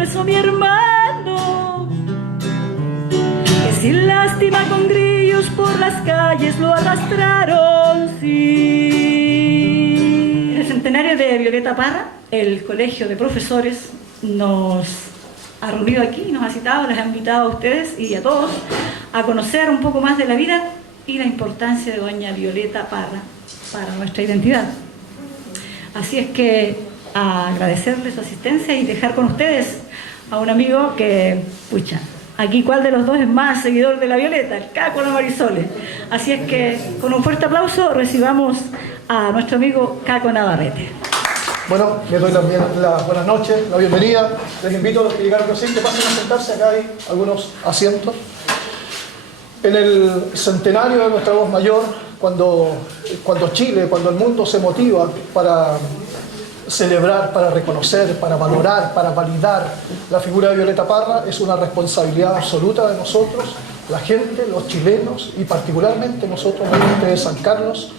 preso mi hermano, que sin lástima con grillos por las calles lo arrastraron, sí. En el centenario de Violeta Parra, el Colegio de Profesores nos ha reunido aquí, nos ha citado, les ha invitado a ustedes y a todos a conocer un poco más de la vida y la importancia de doña Violeta Parra para nuestra identidad. Así es que a agradecerle su asistencia y dejar con ustedes a un amigo que, pucha, aquí cuál de los dos es más seguidor de la Violeta, el Caco o la Marisole. Así es que con un fuerte aplauso recibamos a nuestro amigo Caco Navarrete. Bueno, les doy también las buenas noches, la bienvenida. Les invito a los que llegaron recién que pasen a sentarse, acá hay algunos asientos. En el centenario de nuestra voz mayor, cuando Chile, cuando el mundo se motiva para celebrar, para reconocer, para valorar, para validar la figura de Violeta Parra, es una responsabilidad absoluta de nosotros, la gente, los chilenos y particularmente nosotros, la gente de San Carlos,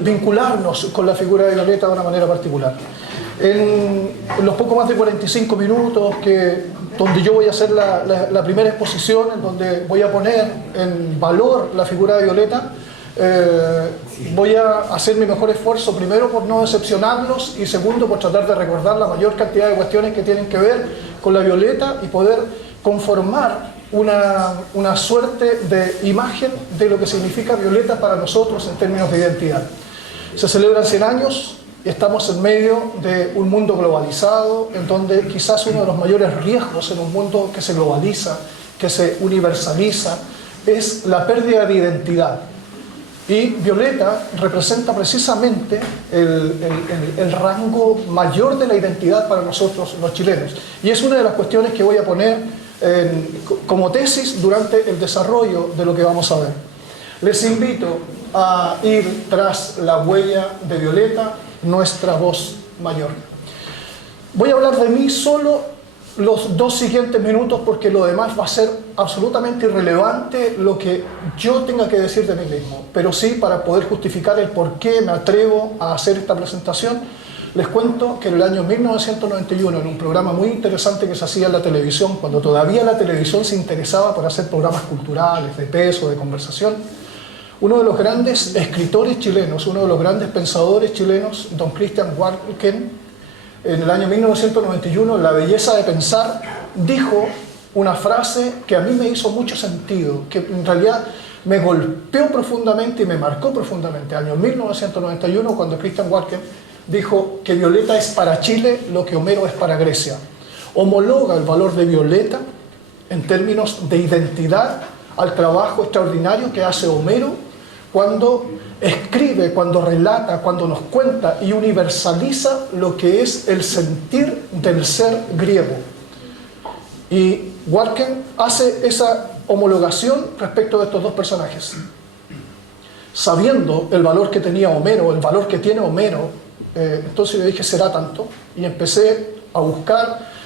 vincularnos con la figura de Violeta de una manera particular. En los poco más de 45 minutos donde yo voy a hacer la primera exposición, en donde voy a poner en valor la figura de Violeta, voy a hacer mi mejor esfuerzo, primero por no decepcionarlos y segundo por tratar de recordar la mayor cantidad de cuestiones que tienen que ver con la Violeta y poder conformar una suerte de imagen de lo que significa Violeta para nosotros en términos de identidad. Se celebran 100 años y estamos en medio de un mundo globalizado, en donde quizás uno de los mayores riesgos en un mundo que se globaliza, que se universaliza, es la pérdida de identidad. Y Violeta representa precisamente el rango mayor de la identidad para nosotros los chilenos. Y es una de las cuestiones que voy a poner como tesis durante el desarrollo de lo que vamos a ver. Les invito a ir tras la huella de Violeta, nuestra voz mayor. Voy a hablar de mí solo los 2 siguientes minutos porque lo demás va a ser absolutamente irrelevante lo que yo tenga que decir de mí mismo, pero sí para poder justificar el por qué me atrevo a hacer esta presentación. Les cuento que en el año 1991, en un programa muy interesante que se hacía en la televisión, cuando todavía la televisión se interesaba por hacer programas culturales, de peso, de conversación, uno de los grandes escritores chilenos, uno de los grandes pensadores chilenos, don Christian Walken, en el año 1991, en La belleza de pensar, dijo una frase que a mí me hizo mucho sentido, que en realidad me golpeó profundamente y me marcó profundamente. Año 1991, cuando Christian Walken dijo que Violeta es para Chile lo que Homero es para Grecia. Homologa el valor de Violeta en términos de identidad al trabajo extraordinario que hace Homero cuando escribe, cuando relata, cuando nos cuenta y universaliza lo que es el sentir del ser griego. Y Walken hace esa homologación respecto de estos dos personajes. Sabiendo el valor que tenía Homero, el valor que tiene Homero, entonces yo dije, será tanto, y empecé a buscar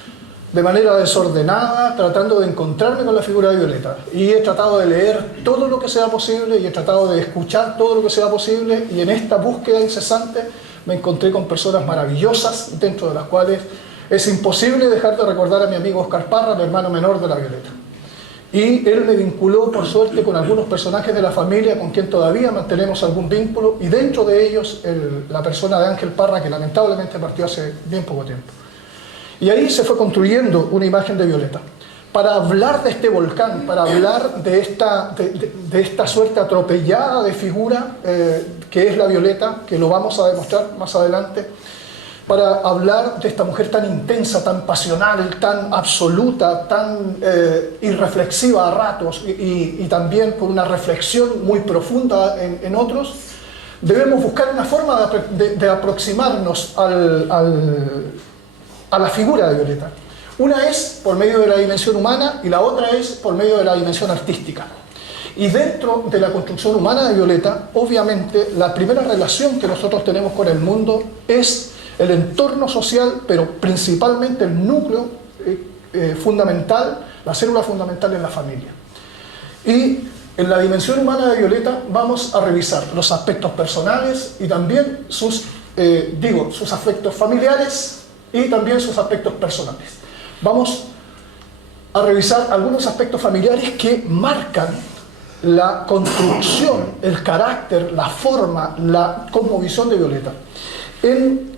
de manera desordenada, tratando de encontrarme con la figura de Violeta, y he tratado de leer todo lo que sea posible, y he tratado de escuchar todo lo que sea posible, y en esta búsqueda incesante me encontré con personas maravillosas, dentro de las cuales es imposible dejar de recordar a mi amigo Oscar Parra, el hermano menor de la Violeta. Y él me vinculó, por suerte, con algunos personajes de la familia con quien todavía mantenemos algún vínculo, y dentro de ellos la persona de Ángel Parra, que lamentablemente partió hace bien poco tiempo. Y ahí se fue construyendo una imagen de Violeta. Para hablar de este volcán, para hablar de esta suerte atropellada de figura que es la Violeta, que lo vamos a demostrar más adelante, para hablar de esta mujer tan intensa, tan pasional, tan absoluta, tan irreflexiva a ratos y también por una reflexión muy profunda en otros, debemos buscar una forma de aproximarnos a la figura de Violeta. Una es por medio de la dimensión humana y la otra es por medio de la dimensión artística. Y dentro de la construcción humana de Violeta, obviamente, la primera relación que nosotros tenemos con el mundo es el entorno social, pero principalmente el núcleo fundamental, la célula fundamental en la familia. Y en la dimensión humana de Violeta vamos a revisar los aspectos personales y también sus aspectos familiares y también sus aspectos personales. vamos a revisar algunos aspectos familiares que marcan la construcción, el carácter, la forma, la cosmovisión de Violeta. En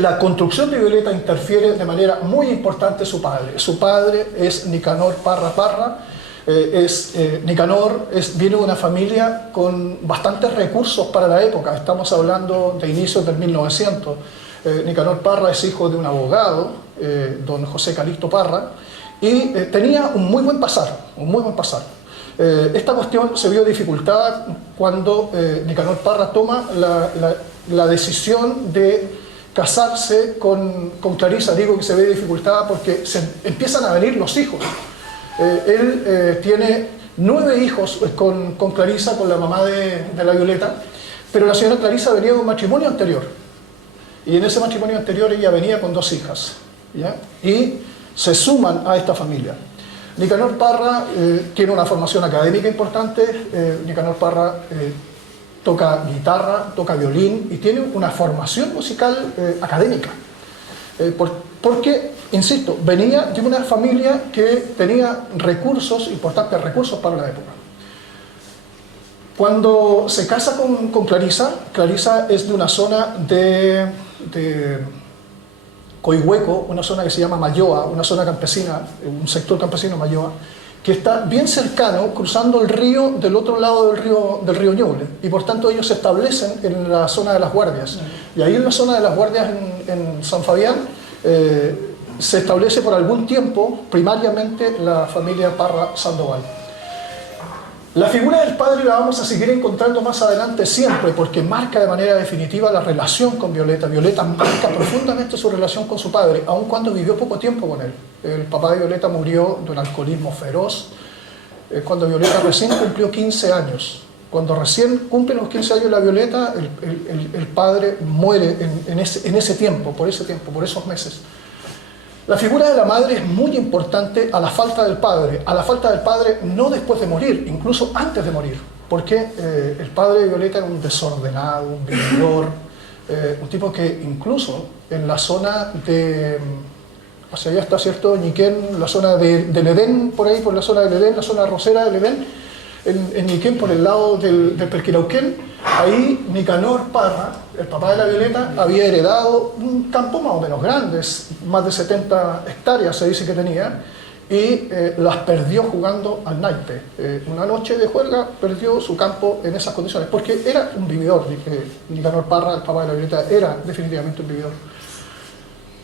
la construcción de Violeta interfiere de manera muy importante su padre. Su padre es Nicanor Parra Parra. Nicanor viene de una familia con bastantes recursos para la época. Estamos hablando de inicios del 1900. Nicanor Parra es hijo de un abogado, don José Calixto Parra, y tenía un muy buen pasar, esta cuestión se vio dificultada cuando Nicanor Parra toma la decisión de casarse con Clarisa. Digo que se ve dificultada porque se empiezan a venir los hijos. Él tiene 9 hijos con Clarisa, con la mamá de la Violeta, pero la señora Clarisa venía de un matrimonio anterior, y en ese matrimonio anterior ella venía con 2 hijas, ¿ya? Y se suman a esta familia. Nicanor Parra tiene una formación académica importante. Nicanor Parra toca guitarra, toca violín y tiene una formación musical académica. Porque, insisto, venía de una familia que tenía recursos, importantes recursos para la época. Cuando se casa con Clarisa, Clarisa es de una zona de Coihueco, una zona que se llama Malloa, una zona campesina, un sector campesino Malloa, que está bien cercano, cruzando el río del otro lado del río Ñuble, y por tanto ellos se establecen en la zona de las Guardias. Y ahí en la zona de las Guardias, en San Fabián, se establece por algún tiempo, primariamente, la familia Parra Sandoval. La figura del padre la vamos a seguir encontrando más adelante siempre, porque marca de manera definitiva la relación con Violeta. Violeta marca profundamente su relación con su padre, aun cuando vivió poco tiempo con él. El papá de Violeta murió de un alcoholismo feroz cuando Violeta recién cumplió 15 años. Cuando recién cumple los 15 años la Violeta, el padre muere en ese tiempo, por esos meses. La figura de la madre es muy importante a la falta del padre no después de morir, incluso antes de morir, porque el padre de Violeta era un desordenado, un vividor, un tipo que incluso en la zona de, hacia allá está, ¿cierto?, Ñiquén, la zona del Edén, por ahí, por la zona del Edén, la zona rosera del Edén, en Ñiquén, por el lado del Perquirauquén, ahí Nicanor Parra, el papá de la Violeta, había heredado un campo más o menos grande, más de 70 hectáreas se dice que tenía, y las perdió jugando al naipe. Una noche de juerga perdió su campo en esas condiciones, porque era un vividor. Nicanor Parra, el papá de la Violeta, era definitivamente un vividor.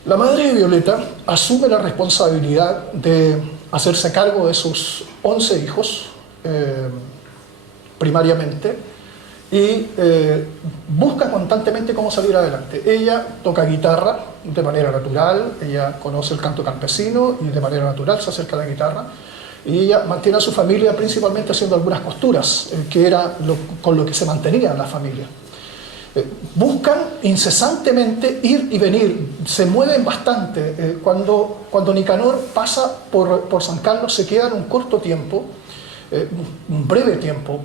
La madre de Violeta asume la responsabilidad de hacerse cargo de sus 11 hijos, primariamente, y busca constantemente cómo salir adelante. Ella toca guitarra de manera natural, ella conoce el canto campesino y de manera natural se acerca a la guitarra, y ella mantiene a su familia principalmente haciendo algunas costuras, que era con lo que se mantenía la familia. Buscan incesantemente ir y venir, se mueven bastante. Cuando Nicanor pasa por San Carlos se quedan un corto tiempo, un breve tiempo.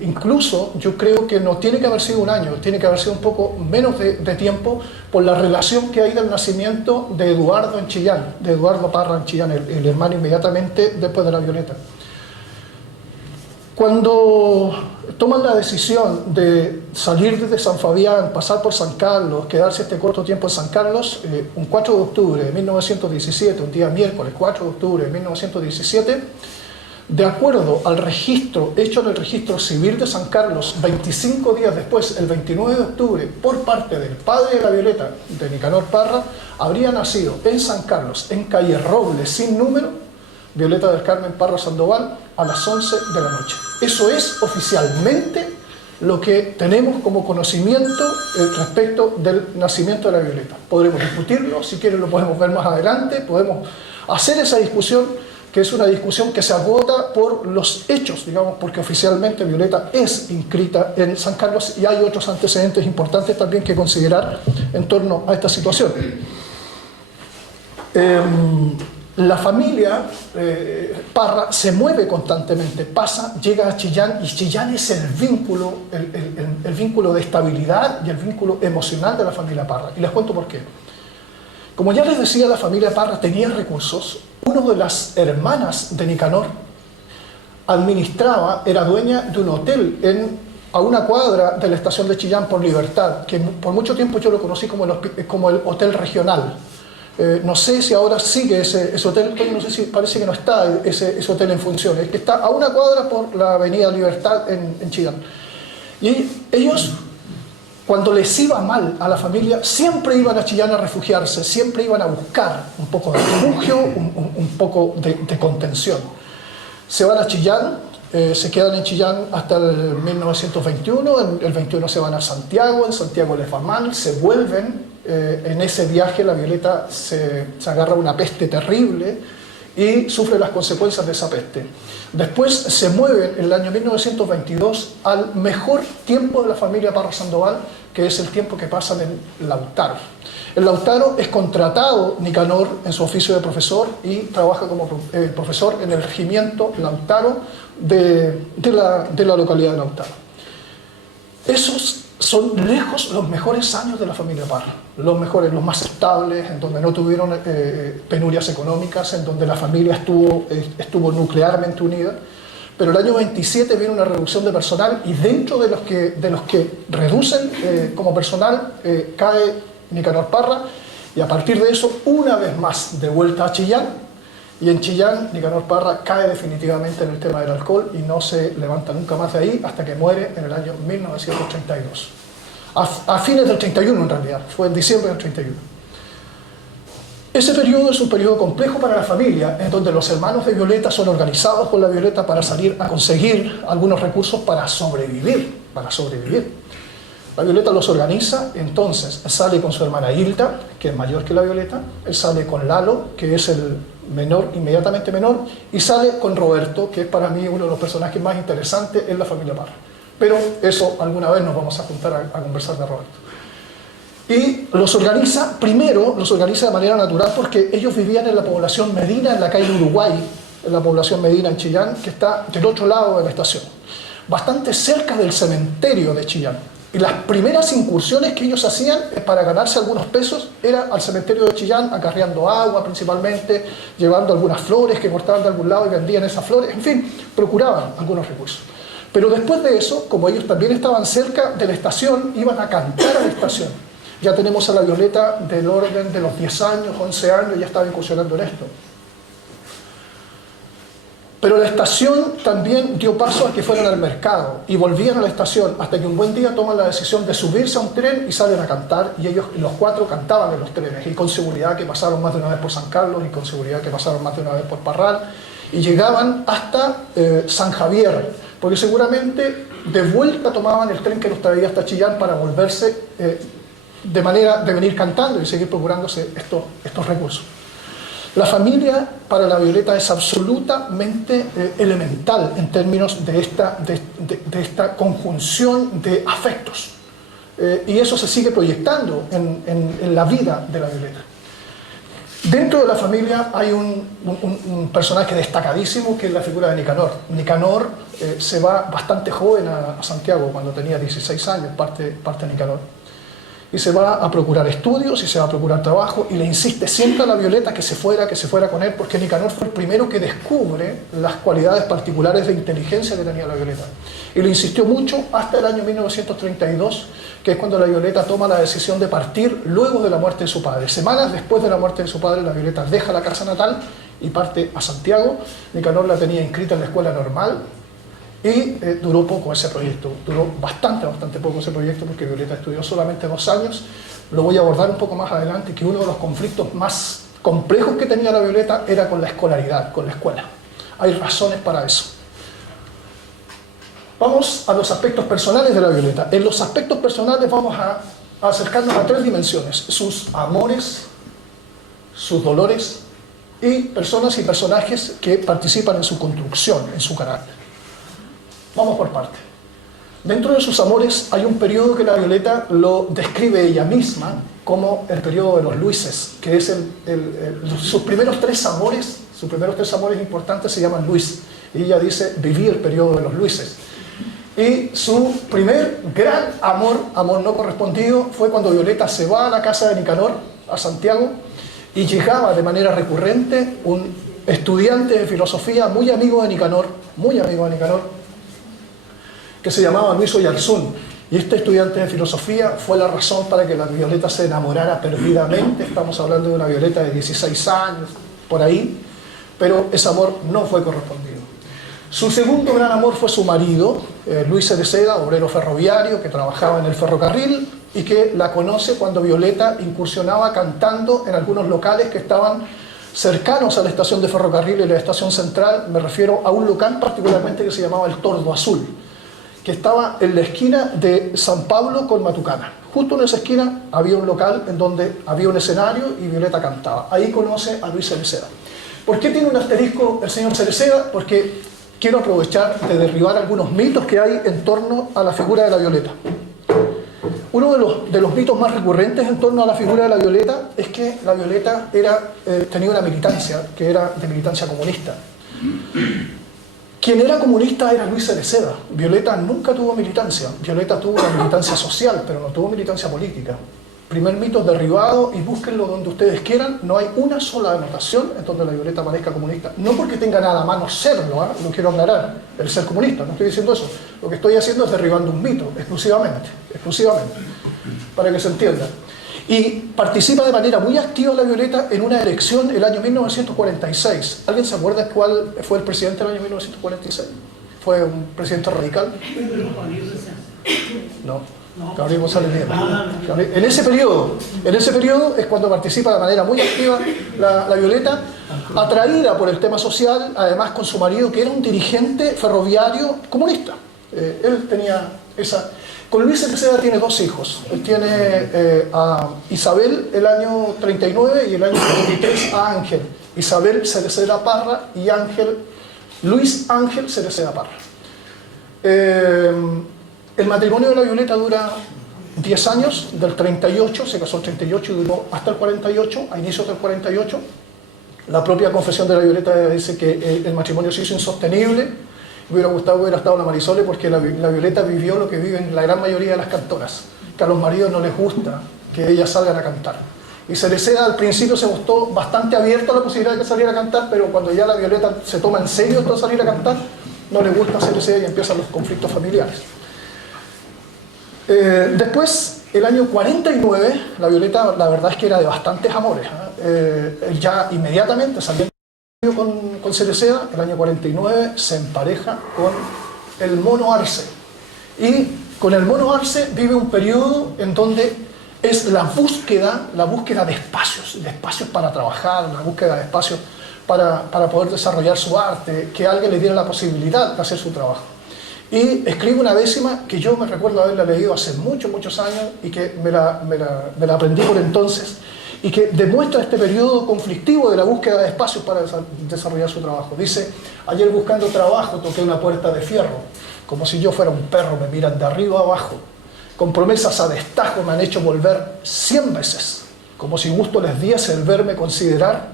Incluso yo creo que no tiene que haber sido un año, tiene que haber sido un poco menos de tiempo, por la relación que hay del nacimiento de Eduardo en Chillán, de Eduardo Parra en Chillán, el hermano inmediatamente después de la Violeta. Cuando toman la decisión de salir desde San Fabián, pasar por San Carlos, quedarse este corto tiempo en San Carlos, un 4 de octubre de 1917, un día miércoles 4 de octubre de 1917, de acuerdo al registro hecho en el registro civil de San Carlos, 25 días después, el 29 de octubre, por parte del padre de la Violeta, de Nicanor Parra, habría nacido en San Carlos, en calle Robles, sin número, Violeta del Carmen Parra Sandoval, a las 11 de la noche. Eso es oficialmente lo que tenemos como conocimiento respecto del nacimiento de la Violeta. Podremos discutirlo, si quieren lo podemos ver más adelante, podemos hacer esa discusión, que es una discusión que se agota por los hechos, digamos, porque oficialmente Violeta es inscrita en San Carlos y hay otros antecedentes importantes también que considerar en torno a esta situación. La familia Parra se mueve constantemente, llega a Chillán, y Chillán es el vínculo de estabilidad y el vínculo emocional de la familia Parra. Y les cuento por qué. Como ya les decía, la familia Parra tenía recursos. Una de las hermanas de Nicanor administraba, era dueña de un hotel a una cuadra de la estación de Chillán por Libertad, que por mucho tiempo yo lo conocí como el hotel regional. No sé si ahora sigue ese hotel, no sé si parece que no está ese hotel en funciones, que está a una cuadra por la avenida Libertad en Chillán. Y ellos, cuando les iba mal a la familia, siempre iban a Chillán a refugiarse, siempre iban a buscar un poco de refugio, un poco de contención. Se van a Chillán, se quedan en Chillán hasta el 1921, en el 21 se van a Santiago, en Santiago les va mal, se vuelven. En ese viaje la Violeta se agarra una peste terrible y sufre las consecuencias de esa peste. Después se mueven en el año 1922 al mejor tiempo de la familia Parra Sandoval, que es el tiempo que pasan en Lautaro. En Lautaro es contratado Nicanor en su oficio de profesor y trabaja como profesor en el regimiento Lautaro de la localidad de Lautaro. Esos son lejos los mejores años de la familia Parra, los mejores, los más estables, en donde no tuvieron penurias económicas, en donde la familia estuvo nuclearmente unida. Pero el año 27 viene una reducción de personal y dentro de los que reducen como personal cae Nicanor Parra, y a partir de eso, una vez más, de vuelta a Chillán, y en Chillán Nicanor Parra cae definitivamente en el tema del alcohol y no se levanta nunca más de ahí hasta que muere en el año 1932. A fines del 31 en realidad, fue en diciembre del 31. Ese periodo es un periodo complejo para la familia, en donde los hermanos de Violeta son organizados por la Violeta para salir a conseguir algunos recursos para sobrevivir. La Violeta los organiza, entonces sale con su hermana Hilda, que es mayor que la Violeta, él sale con Lalo, que es el menor, inmediatamente menor, y sale con Roberto, que es para mí uno de los personajes más interesantes en la familia Parra. Pero eso alguna vez nos vamos a juntar a conversar de Roberto. Y los organiza de manera natural porque ellos vivían en la población Medina, en la calle Uruguay, en la población Medina en Chillán, que está del otro lado de la estación, bastante cerca del cementerio de Chillán. Y las primeras incursiones que ellos hacían para ganarse algunos pesos era al cementerio de Chillán, acarreando agua principalmente, llevando algunas flores que cortaban de algún lado y vendían esas flores, en fin, procuraban algunos recursos. Pero después de eso, como ellos también estaban cerca de la estación, iban a cantar a la estación. Ya tenemos a la Violeta del orden de los 10 años, 11 años, ya estaba incursionando en esto. Pero la estación también dio paso a que fueran al mercado y volvían a la estación hasta que un buen día toman la decisión de subirse a un tren y salen a cantar, y ellos, los cuatro, cantaban en los trenes, y con seguridad que pasaron más de una vez por San Carlos y con seguridad que pasaron más de una vez por Parral y llegaban hasta San Javier, porque seguramente de vuelta tomaban el tren que los traía hasta Chillán para volverse de manera de venir cantando y seguir procurándose estos recursos. La familia para la Violeta es absolutamente elemental en términos de esta conjunción de afectos. Y eso se sigue proyectando en la vida de la Violeta. Dentro de la familia hay un personaje destacadísimo que es la figura de Nicanor. Nicanor se va bastante joven a Santiago, cuando tenía 16 años, parte Nicanor. Y se va a procurar estudios y se va a procurar trabajo, y le insiste siempre a la Violeta que se fuera con él, porque Nicanor fue el primero que descubre las cualidades particulares de inteligencia que tenía la Violeta. Y le insistió mucho hasta el año 1932, que es cuando la Violeta toma la decisión de partir luego de la muerte de su padre. Semanas después de la muerte de su padre, la Violeta deja la casa natal y parte a Santiago. Nicanor la tenía inscrita en la escuela normal, y duró poco ese proyecto, duró bastante poco ese proyecto, porque Violeta estudió solamente 2 años. Lo voy a abordar un poco más adelante, que uno de los conflictos más complejos que tenía la Violeta era con la escolaridad, con la escuela. Hay razones para eso. Vamos a los aspectos personales de la Violeta. En los aspectos personales vamos a acercarnos a 3 dimensiones: sus amores, sus dolores y personas y personajes que participan en su construcción, en su carácter. Vamos por parte. Dentro de sus amores hay un periodo que la Violeta lo describe ella misma como el periodo de los Luises, que es sus primeros 3 amores, importantes se llaman Luis. Y ella dice: viví el periodo de los Luises. Y su primer gran amor no correspondido, fue cuando Violeta se va a la casa de Nicanor, a Santiago, y llegaba de manera recurrente un estudiante de filosofía muy amigo de Nicanor, que se llamaba Luis Oyarzún. Y este estudiante de filosofía fue la razón para que la Violeta se enamorara perdidamente. Estamos hablando de una Violeta de 16 años, por ahí, pero ese amor no fue correspondido. Su segundo gran amor fue su marido, Luis Cereceda, obrero ferroviario que trabajaba en el ferrocarril y que la conoce cuando Violeta incursionaba cantando en algunos locales que estaban cercanos a la estación de ferrocarril y la estación central. Me refiero a un local particularmente que se llamaba El Tordo Azul, que estaba en la esquina de San Pablo con Matucana. Justo en esa esquina había un local en donde había un escenario y Violeta cantaba. Ahí conoce a Luis Cereceda. ¿Por qué tiene un asterisco el señor Cereceda? Porque quiero aprovechar de derribar algunos mitos que hay en torno a la figura de la Violeta. Uno de los mitos más recurrentes en torno a la figura de la Violeta es que la Violeta tenía una militancia, que era de militancia comunista. Quien era comunista era Luis Cereceda. Violeta nunca tuvo militancia. Violeta tuvo una militancia social, pero no tuvo militancia política. Primer mito derribado, y búsquenlo donde ustedes quieran. No hay una sola anotación en donde la Violeta parezca comunista. No porque tenga nada a mano serlo, lo quiero aclarar, el ser comunista, no estoy diciendo eso. Lo que estoy haciendo es derribando un mito, exclusivamente, para que se entienda. Y participa de manera muy activa la Violeta en una elección el año 1946. ¿Alguien se acuerda cuál fue el presidente del año 1946? ¿Fue un presidente radical? No. Gabriel González Nieva. En ese periodo es cuando participa de manera muy activa la Violeta, atraída por el tema social, además con su marido, que era un dirigente ferroviario comunista. Él tenía esa... Con Luis Cereceda tiene dos hijos. Él tiene a Isabel el año 39 y el año 43 a Ángel. Isabel Cereceda Parra y Luis Ángel Cereceda Parra. El matrimonio de la Violeta dura 10 años, del 38, se casó el 38 y duró hasta el 48, a inicios del 48. La propia confesión de la Violeta dice que el matrimonio se hizo insostenible. Me hubiera gustado que hubiera estado la Marisole, porque la Violeta vivió lo que viven la gran mayoría de las cantoras, que a los maridos no les gusta que ellas salgan a cantar. Y Cereceda al principio se mostró bastante abierto a la posibilidad de que saliera a cantar, pero cuando ya la Violeta se toma en serio esto de salir a cantar, no le gusta a Cereceda y empiezan los conflictos familiares. Después, el año 49, la Violeta, la verdad es que era de bastantes amores. Ya inmediatamente saliendo con Cereceda, el año 49 se empareja con el Mono Arce. Y con el Mono Arce vive un periodo en donde es la búsqueda de espacios para trabajar, la búsqueda de espacios para poder desarrollar su arte, que alguien le diera la posibilidad de hacer su trabajo. Y escribe una décima que yo me recuerdo haberla leído hace muchos años y que me la aprendí por entonces, y que demuestra este periodo conflictivo de la búsqueda de espacios para desarrollar su trabajo. Dice: ayer buscando trabajo toqué una puerta de fierro, como si yo fuera un perro me miran de arriba a abajo, con promesas a destajo me han hecho volver 100 veces, como si gusto les diese el verme considerar,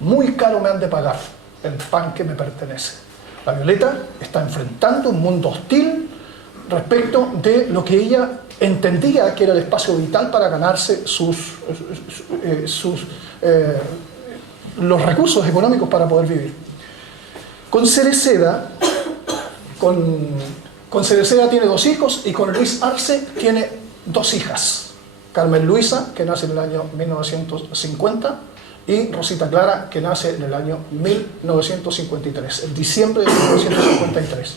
muy caro me han de pagar el pan que me pertenece. La Violeta está enfrentando un mundo hostil respecto de lo que ella entendía que era el espacio vital para ganarse los recursos económicos para poder vivir. Con Cereceda tiene dos hijos, y con Luis Arce tiene dos hijas. Carmen Luisa, que nace en el año 1950, y Rosita Clara, que nace en el año 1953, en diciembre de 1953.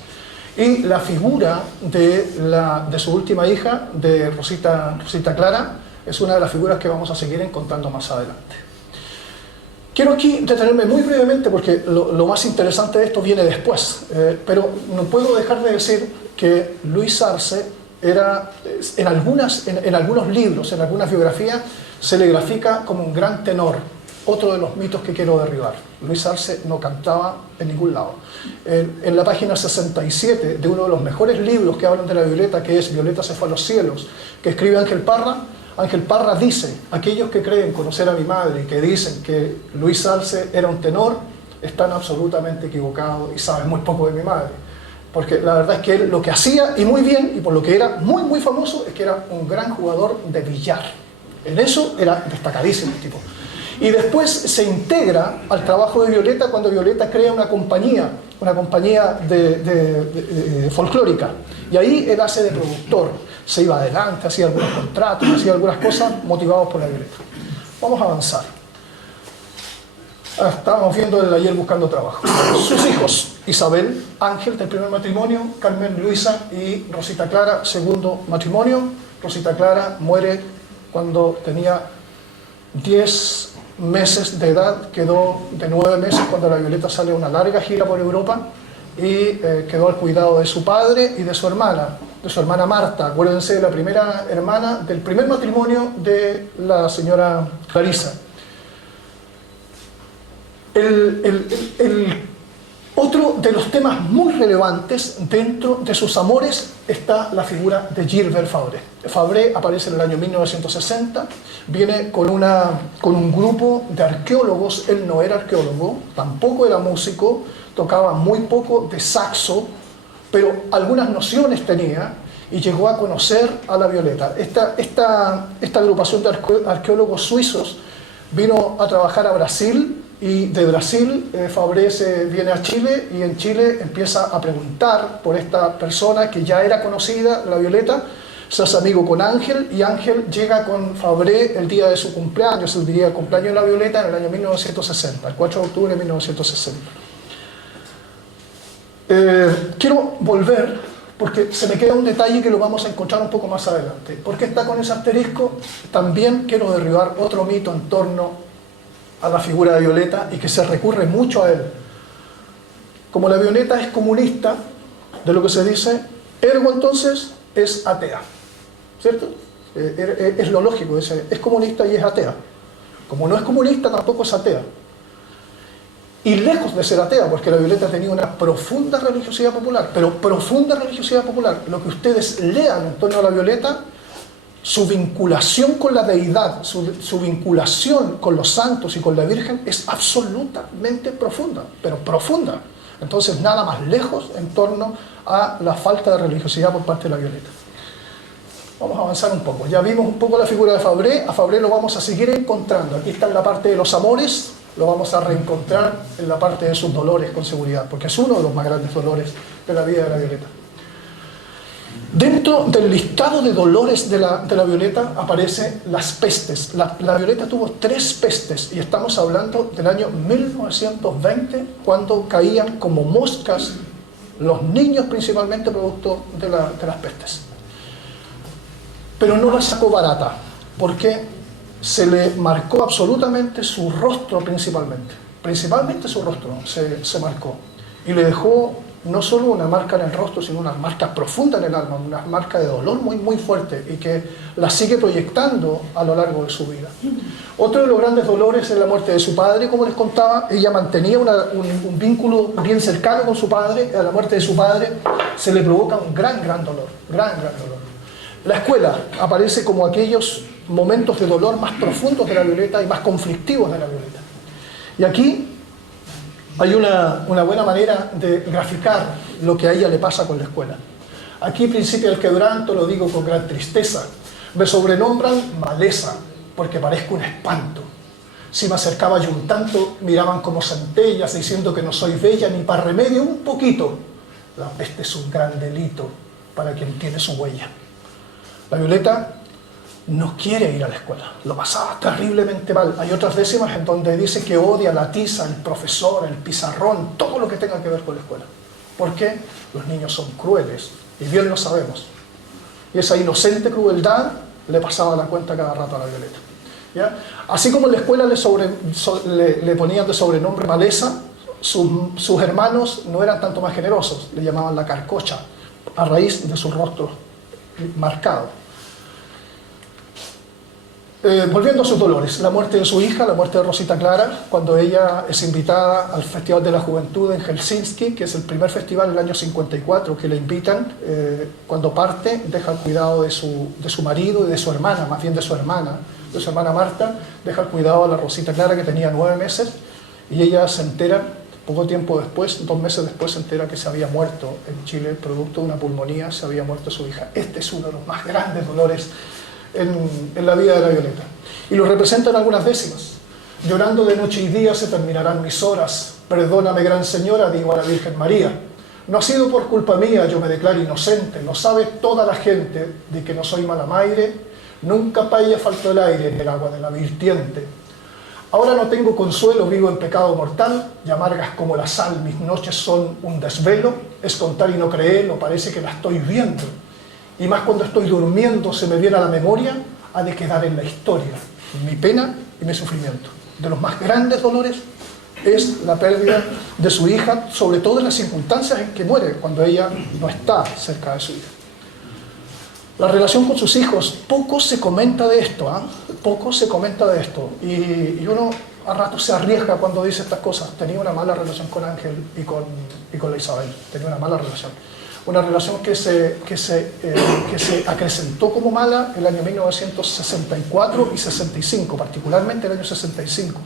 Y la figura de su última hija, de Rosita Clara, es una de las figuras que vamos a seguir encontrando más adelante. Quiero aquí detenerme muy brevemente, porque lo más interesante de esto viene después, pero no puedo dejar de decir que Luis Arce era, en algunos libros, en algunas biografías, se le grafica como un gran tenor. Otro de los mitos que quiero derribar: Luis Arce no cantaba en ningún lado. En la página 67 de uno de los mejores libros que hablan de la Violeta, que es Violeta se fue a los cielos, que escribe Ángel Parra dice: aquellos que creen conocer a mi madre y que dicen que Luis Arce era un tenor, están absolutamente equivocados y saben muy poco de mi madre. Porque la verdad es que él lo que hacía, y muy bien, y por lo que era muy famoso, es que era un gran jugador de billar. En eso era destacadísimo el tipo. Y después se integra al trabajo de Violeta cuando Violeta crea una compañía folclórica. Y ahí él hace de productor. Se iba adelante, hacía algunos contratos, hacía algunas cosas motivados por la Violeta. Vamos a avanzar. Estábamos viendo el ayer buscando trabajo. Sus hijos, Isabel, Ángel, del primer matrimonio, Carmen Luisa y Rosita Clara, segundo matrimonio. Rosita Clara muere cuando tenía 10 meses de edad, quedó de 9 meses cuando la Violeta sale a una larga gira por Europa y quedó al cuidado de su padre y de su hermana Marta. Acuérdense de la primera hermana del primer matrimonio de la señora Clarisa. Otro de los temas muy relevantes dentro de sus amores está la figura de Gilbert Fauré. Fauré aparece en el año 1960, viene con un grupo de arqueólogos. Él no era arqueólogo, tampoco era músico, tocaba muy poco de saxo, pero algunas nociones tenía y llegó a conocer a la Violeta. Esta agrupación de arqueólogos suizos vino a trabajar a Brasil. Y de Brasil, Fauré viene a Chile y en Chile empieza a preguntar por esta persona que ya era conocida, la Violeta. Se hace amigo con Ángel y Ángel llega con Fauré el día de su cumpleaños, el día del cumpleaños de la Violeta en el año 1960, el 4 de octubre de 1960. Quiero volver porque se me queda un detalle que lo vamos a encontrar un poco más adelante. ¿Por qué está con ese asterisco? También quiero derribar otro mito en torno a la figura de Violeta y que se recurre mucho a él. Como la Violeta es comunista, de lo que se dice, ergo entonces es atea, ¿cierto? Es lo lógico, es comunista y es atea. Como no es comunista, tampoco es atea. Y lejos de ser atea, porque la Violeta tenía una profunda religiosidad popular, pero profunda religiosidad popular. Lo que ustedes lean en torno a la Violeta, su vinculación con la deidad, su vinculación con los santos y con la Virgen es absolutamente profunda, pero profunda. Entonces, nada más lejos en torno a la falta de religiosidad por parte de la Violeta. Vamos a avanzar un poco. Ya vimos un poco la figura de Fauré. A Fauré lo vamos a seguir encontrando. Aquí está en la parte de los amores, lo vamos a reencontrar en la parte de sus dolores con seguridad, porque es uno de los más grandes dolores de la vida de la Violeta. Dentro del listado de dolores de la Violeta aparecen las pestes. La Violeta tuvo 3 pestes y estamos hablando del año 1920, cuando caían como moscas los niños, principalmente producto de las pestes. Pero no la sacó barata, porque se le marcó absolutamente su rostro principalmente su rostro se marcó y le dejó no solo una marca en el rostro, sino una marca profunda en el alma, una marca de dolor muy, muy fuerte y que la sigue proyectando a lo largo de su vida. Otro de los grandes dolores es la muerte de su padre, como les contaba. Ella mantenía un vínculo bien cercano con su padre. A la muerte de su padre se le provoca un gran dolor, gran dolor. La escuela aparece como aquellos momentos de dolor más profundos de la Violeta y más conflictivos de la Violeta. Y aquí hay una buena manera de graficar lo que a ella le pasa con la escuela. Aquí, principio del quebranto, lo digo con gran tristeza. Me sobrenombran maleza, porque parezco un espanto. Si me acercaba yo un tanto, miraban como centellas, diciendo que no soy bella ni para remedio un poquito. La peste es un gran delito para quien tiene su huella. La Violeta no quiere ir a la escuela, lo pasaba terriblemente mal. Hay otras décimas en donde dice que odia la tiza, el profesor, el pizarrón, todo lo que tenga que ver con la escuela. ¿Por qué? Los niños son crueles, y bien lo sabemos. Y esa inocente crueldad le pasaba la cuenta cada rato a la Violeta. ¿Ya? Así como en la escuela le ponían de sobrenombre maleza, sus hermanos no eran tanto más generosos, le llamaban la carcocha, a raíz de su rostro marcado. Volviendo a sus dolores, la muerte de su hija, la muerte de Rosita Clara, cuando ella es invitada al Festival de la Juventud en Helsinki, que es el primer festival del año 54 que le invitan. Cuando parte, deja el cuidado de su marido y de su hermana, más bien de su hermana Marta, deja el cuidado a la Rosita Clara, que tenía 9 meses, y ella se entera, poco tiempo después, 2 meses después, se entera que se había muerto en Chile, producto de una pulmonía, se había muerto su hija. Este es uno de los más grandes dolores en la vida de la Violeta. Y lo representan algunas décimas. Llorando de noche y día se terminarán mis horas. Perdóname, gran señora, digo a la Virgen María. No ha sido por culpa mía, yo me declaro inocente. Lo sabe toda la gente de que no soy mala madre. Nunca paella faltó el aire en el agua de la virtiente. Ahora no tengo consuelo, vivo en pecado mortal, y amargas como la sal, mis noches son un desvelo, es contar y no creer, no parece que la estoy viendo. Y más cuando estoy durmiendo se me viene a la memoria, ha de quedar en la historia mi pena y mi sufrimiento. De los más grandes dolores es la pérdida de su hija, sobre todo en las circunstancias en que muere, cuando ella no está cerca de su hija. La relación con sus hijos, poco se comenta de esto, poco se comenta de esto. Y uno a rato se arriesga cuando dice estas cosas. Tenía una mala relación con Ángel y con la Isabel, tenía una mala relación. Una relación que se acrecentó como mala el año 1964 y 65, particularmente el año 65.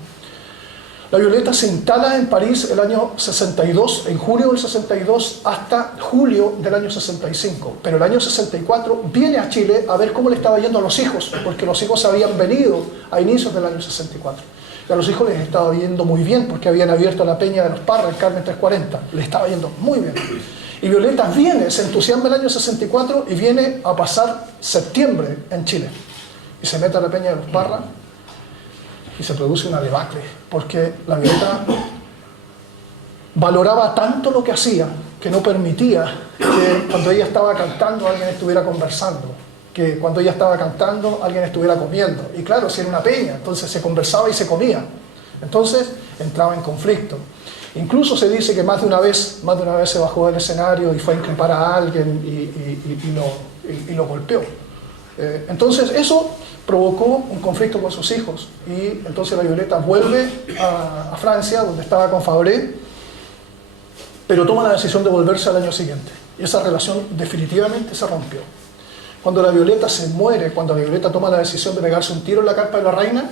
La Violeta se instala en París el año 62, en julio del 62 hasta julio del año 65. Pero el año 64 viene a Chile a ver cómo le estaba yendo a los hijos, porque los hijos habían venido a inicios del año 64. Y a los hijos les estaba yendo muy bien, porque habían abierto la Peña de los Parra, el Carmen 340. Les estaba yendo muy bien. Y Violeta viene, se entusiasma el año 64 y viene a pasar septiembre en Chile. Y se mete a la Peña de los Parra y se produce una debacle, porque la Violeta valoraba tanto lo que hacía que no permitía que cuando ella estaba cantando alguien estuviera conversando, que cuando ella estaba cantando alguien estuviera comiendo. Y claro, si era una peña, entonces se conversaba y se comía. Entonces entraba en conflicto. Incluso se dice que más de una vez se bajó del escenario y fue a increpar a alguien y lo golpeó. Entonces eso provocó un conflicto con sus hijos y entonces la Violeta vuelve a Francia, donde estaba con Fabré, pero toma la decisión de volverse al año siguiente. Y esa relación definitivamente se rompió. Cuando la Violeta se muere, cuando la Violeta toma la decisión de pegarse un tiro en la carpa de la reina,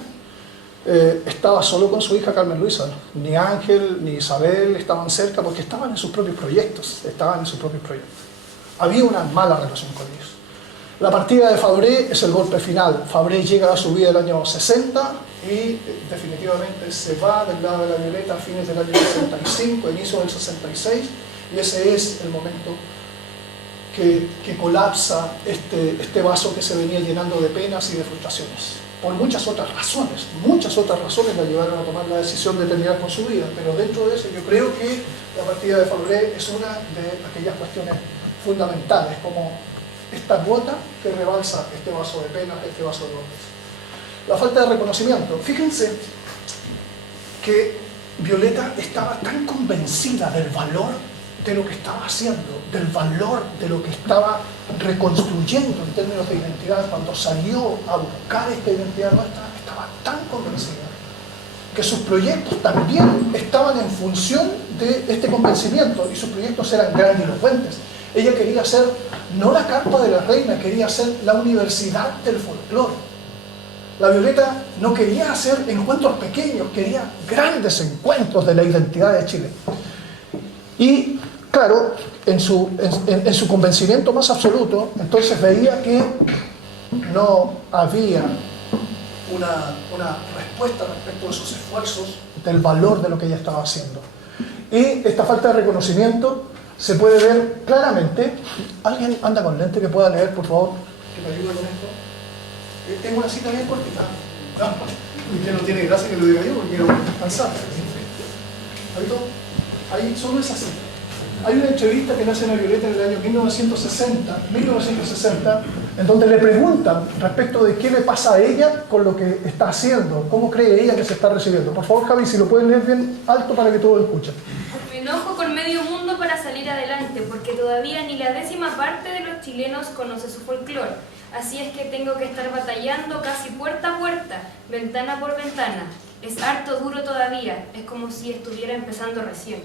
estaba solo con su hija Carmen Luisa. Ni Ángel ni Isabel estaban cerca porque estaban en sus propios proyectos. Había una mala relación con ellos. La partida de Fabré es el golpe final. Fabré llega a su vida el año 60 y definitivamente se va del lado de la Violeta a fines del año 65, inicio del 66, y ese es el momento que colapsa este vaso que se venía llenando de penas y de frustraciones. Por muchas otras razones la llevaron a tomar la decisión de terminar con su vida, pero dentro de eso yo creo que la partida de Fabré es una de aquellas cuestiones fundamentales, como esta gota que rebalsa este vaso de penas, este vaso de golpes. La falta de reconocimiento. Fíjense que Violeta estaba tan convencida del valor de lo que estaba haciendo, del valor de lo que estaba reconstruyendo en términos de identidad. Cuando salió a buscar esta identidad nuestra, estaba tan convencida que sus proyectos también estaban en función de este convencimiento, y sus proyectos eran grandilocuentes. Ella quería ser, no la carpa de la reina, quería ser la universidad del folclore. La Violeta no quería hacer encuentros pequeños, quería grandes encuentros de la identidad de Chile. Y claro, en su convencimiento más absoluto, entonces veía que no había una respuesta respecto de sus esfuerzos, del valor de lo que ella estaba haciendo. Y esta falta de reconocimiento se puede ver claramente. ¿Alguien anda con lente que pueda leer, por favor? Que me ayude con esto. Tengo una cita bien cortita. No, que no tiene gracia que lo diga yo porque quiero cansar. Ahí solo es así. Hay una entrevista que le hacen a Violeta en el año 1960, en donde le preguntan respecto de qué le pasa a ella con lo que está haciendo, cómo cree ella que se está recibiendo. Por favor, Javi, si lo pueden leer bien alto para que todos lo escuchen. Me enojo con medio mundo para salir adelante, porque todavía ni la 10ª parte de los chilenos conoce su folclore. Así es que tengo que estar batallando casi puerta a puerta, ventana por ventana. Es harto duro todavía, es como si estuviera empezando recién.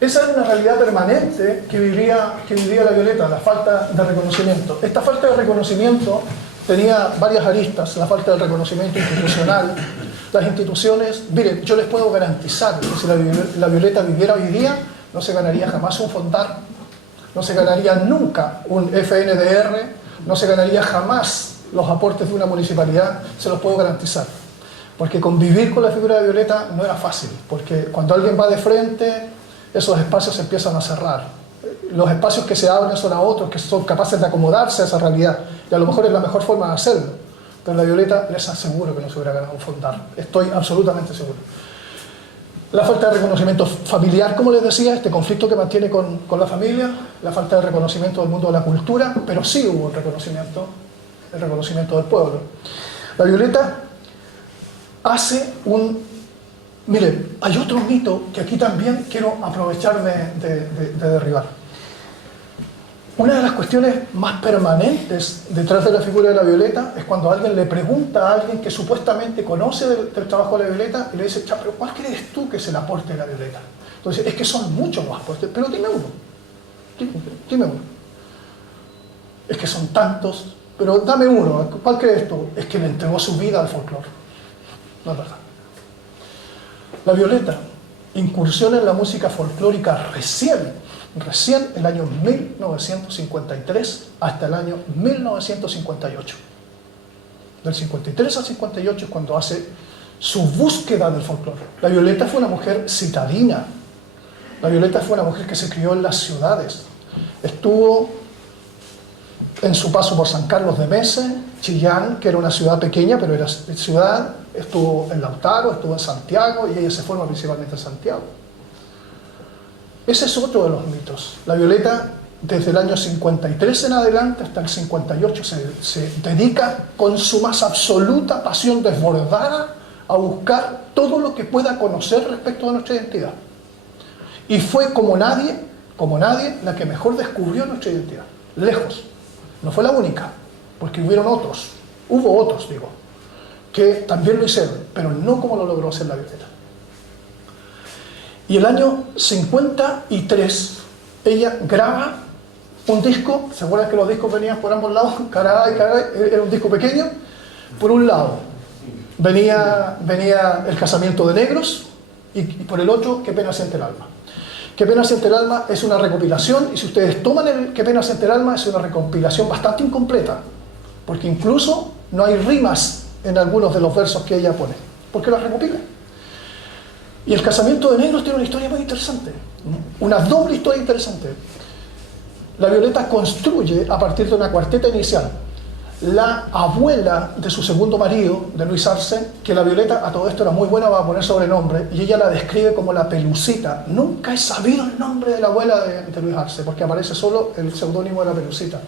Esa es una realidad permanente que vivía la Violeta, la falta de reconocimiento. Esta falta de reconocimiento tenía varias aristas: la falta de reconocimiento institucional. Las instituciones, miren, yo les puedo garantizar que si la Violeta viviera hoy día, no se ganaría jamás un Fondar, no se ganaría nunca un FNDR, no se ganaría jamás los aportes de una municipalidad, se los puedo garantizar. porque convivir con la figura de Violeta no era fácil, porque cuando alguien va de frente, esos espacios se empiezan a cerrar. Los espacios que se abren son a otros que son capaces de acomodarse a esa realidad, y a lo mejor es la mejor forma de hacerlo, pero la Violeta les aseguro que no se hubiera ganado un fondar, estoy absolutamente seguro. La falta de reconocimiento familiar, como les decía, este conflicto que mantiene con la familia, la falta de reconocimiento del mundo de la cultura, pero sí hubo el reconocimiento del pueblo. La Violeta hace un... Mire, hay otro mito que aquí también quiero aprovechar de derribar. Una de las cuestiones más permanentes detrás de la figura de la Violeta es cuando alguien le pregunta a alguien que supuestamente conoce del trabajo de la Violeta y le dice, pero ¿cuál crees tú que es el aporte de la Violeta? Entonces, es que son muchos los aportes, pero dime uno. Dime uno. Es que son tantos, pero dame uno. ¿Cuál crees tú? Es que le entregó su vida al folclore. No es verdad. La Violeta incursiona en la música folclórica recién el año 1953 hasta el año 1958. Del 53 al 58 es cuando hace su búsqueda del folclore. La Violeta fue una mujer citadina. La Violeta fue una mujer que se crió en las ciudades. Estuvo en su paso por San Carlos de Mese, Chillán, que era una ciudad pequeña, pero era ciudad. Estuvo en Lautaro, estuvo en Santiago, y ella se forma principalmente en Santiago. Ese es otro de los mitos. La Violeta, desde el año 53 en adelante hasta el 58, se dedica con su más absoluta pasión desbordada a buscar todo lo que pueda conocer respecto de nuestra identidad. Y fue como nadie, la que mejor descubrió nuestra identidad. Lejos. No fue la única, porque hubo otros, que también lo hicieron, pero no como lo logró hacer la Violeta. Y el año 53, ella graba un disco. ¿Se acuerdan que los discos venían por ambos lados? Caray, era un disco pequeño. Por un lado venía El casamiento de negros, y por el otro, Qué pena siente el alma. Qué pena siente el alma es una recopilación, y si ustedes toman el Qué pena siente el alma, es una recopilación bastante incompleta, porque incluso no hay rimas en algunos de los versos que ella pone, porque las recopila. Y El casamiento de negros tiene una historia muy interesante, una doble historia interesante. La Violeta construye a partir de una cuarteta inicial. La abuela de su segundo marido, de Luis Arce, que la Violeta a todo esto era muy buena para poner sobrenombre, y ella la describe como la Pelucita. Nunca he sabido el nombre de la abuela de Luis Arce, porque aparece solo el seudónimo de la Pelucita.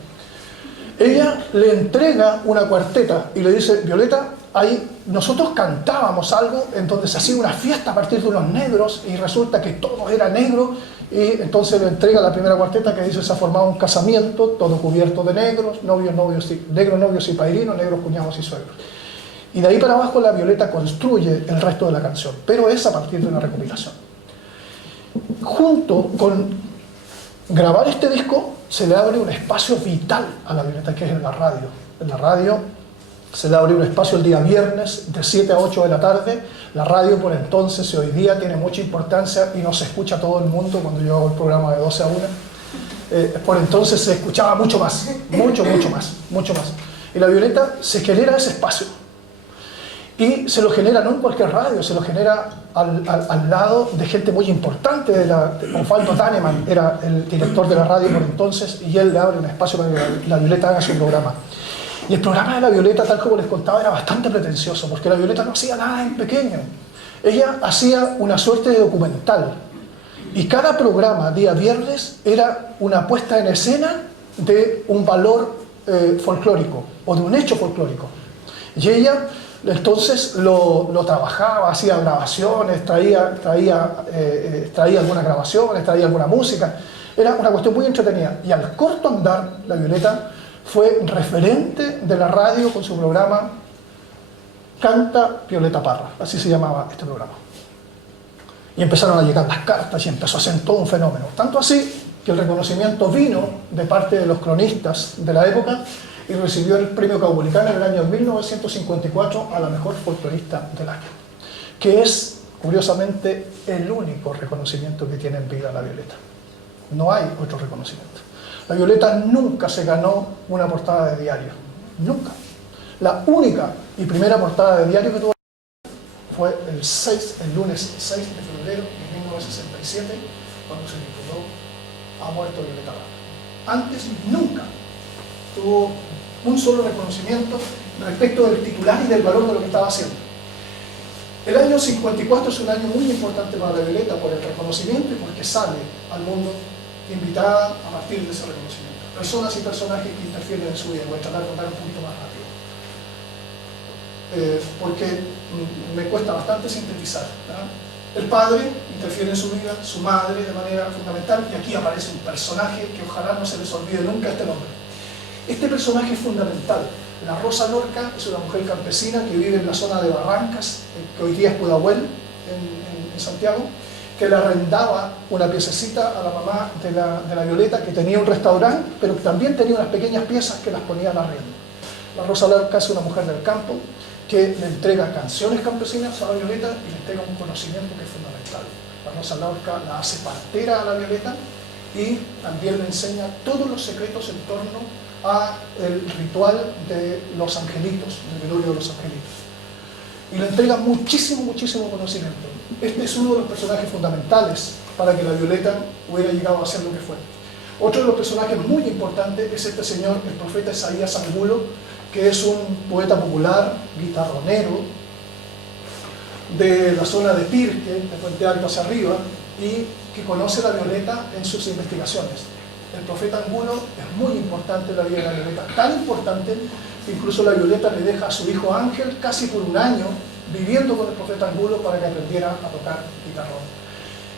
Ella le entrega una cuarteta y le dice, Violeta, ahí nosotros cantábamos algo en donde se hacía una fiesta a partir de unos negros, y resulta que todo era negro, y entonces le entrega la primera cuarteta que dice, se ha formado un casamiento, todo cubierto de negros, negros novios y padrinos, negros cuñados y suegros. Y de ahí para abajo la Violeta construye el resto de la canción, pero es a partir de una recopilación. Junto con grabar este disco, se le abre un espacio vital a la Violeta, que es en la radio. En la radio se le abre un espacio el día viernes de 7 a 8 de la tarde. La radio por entonces y hoy día tiene mucha importancia y no se escucha todo el mundo. Cuando yo hago el programa de 12 a 1, por entonces se escuchaba mucho más. Y la Violeta se genera ese espacio. Y se lo genera no en cualquier radio, se lo genera al lado de gente muy importante. Osvaldo Daneman era el director de la radio por entonces, y él le abre un espacio para que la Violeta haga su programa. Y el programa de la Violeta, tal como les contaba, era bastante pretencioso, porque la Violeta no hacía nada en pequeño. Ella hacía una suerte de documental. Y cada programa, día viernes, era una puesta en escena de un valor folclórico, o de un hecho folclórico. Y ella entonces lo trabajaba, hacía grabaciones, traía algunas grabaciones, traía alguna música. Era una cuestión muy entretenida. Y al corto andar, la Violeta fue referente de la radio con su programa Canta Violeta Parra, así se llamaba este programa. Y empezaron a llegar las cartas y empezó a ser todo un fenómeno. Tanto así que el reconocimiento vino de parte de los cronistas de la época, y recibió el premio Caupolicán en el año 1954 a la mejor folclorista del año, que es, curiosamente, el único reconocimiento que tiene en vida la Violeta. No hay otro reconocimiento. La Violeta nunca se ganó una portada de diario, nunca. La única y primera portada de diario que tuvo fue el lunes 6 de febrero de 1967, cuando se tituló Ha muerto Violeta Parra. Antes nunca tuvo un solo reconocimiento respecto del titular y del valor de lo que estaba haciendo. El año 54 es un año muy importante para la Violeta por el reconocimiento y porque sale al mundo invitada a partir de ese reconocimiento. Personas y personajes que interfieren en su vida. Voy a tratar de contar un poquito más rápido. Porque me cuesta bastante sintetizar, ¿verdad? El padre interfiere en su vida, su madre de manera fundamental, y aquí aparece un personaje que ojalá no se les olvide nunca este nombre. Este personaje es fundamental. La Rosa Lorca es una mujer campesina que vive en la zona de Barrancas, que hoy día es Pudahuel, en Santiago, que le arrendaba una piececita a la mamá de la Violeta, que tenía un restaurante, pero que también tenía unas pequeñas piezas que las ponía al arriendo. La Rosa Lorca es una mujer del campo que le entrega canciones campesinas a la Violeta y le entrega un conocimiento que es fundamental. La Rosa Lorca la hace partera a la Violeta y también le enseña todos los secretos en torno al ritual de los angelitos, del velorio de los angelitos. Y le entrega muchísimo conocimiento. Este es uno de los personajes fundamentales para que la Violeta hubiera llegado a ser lo que fue. Otro de los personajes muy importantes es este señor, el profeta Isaías Angulo, que es un poeta popular, guitarronero, de la zona de Pirque, de Puente Alto hacia arriba, y que conoce a la Violeta en sus investigaciones. El profeta Angulo es muy importante en la vida de la Violeta, tan importante que incluso la Violeta le deja a su hijo Ángel casi por un año viviendo con el profeta Angulo para que aprendiera a tocar guitarrón.